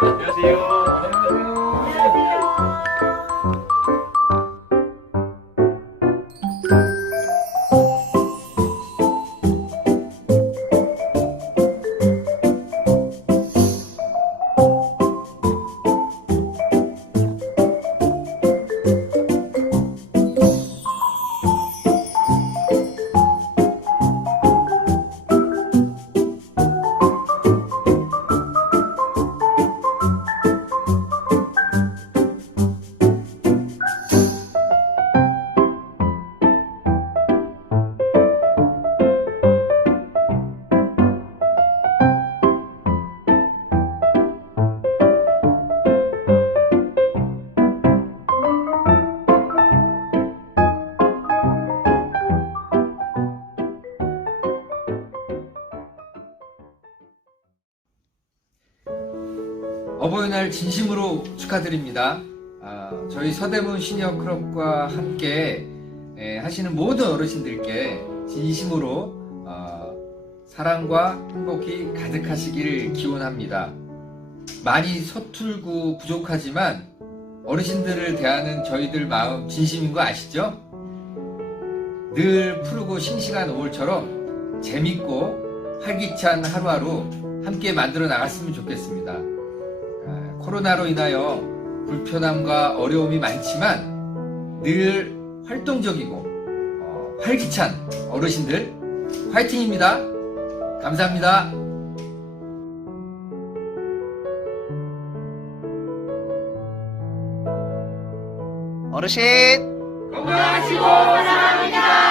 안녕하세요. 어버이날 진심으로 축하드립니다. 아, 저희 서대문 시니어 클럽과 함께 에, 하시는 모든 어르신들께 진심으로 어, 사랑과 행복이 가득하시기를 기원합니다. 많이 서툴고 부족하지만 어르신들을 대하는 저희들 마음 진심인 거 아시죠? 늘 푸르고 싱싱한 5월처럼 재밌고 활기찬 하루하루 함께 만들어 나갔으면 좋겠습니다. 아, 코로나로 인하여 불편함과 어려움이 많지만 늘 활동적이고 어, 활기찬 어르신들 화이팅입니다. 감사합니다. 어르신 건강하시고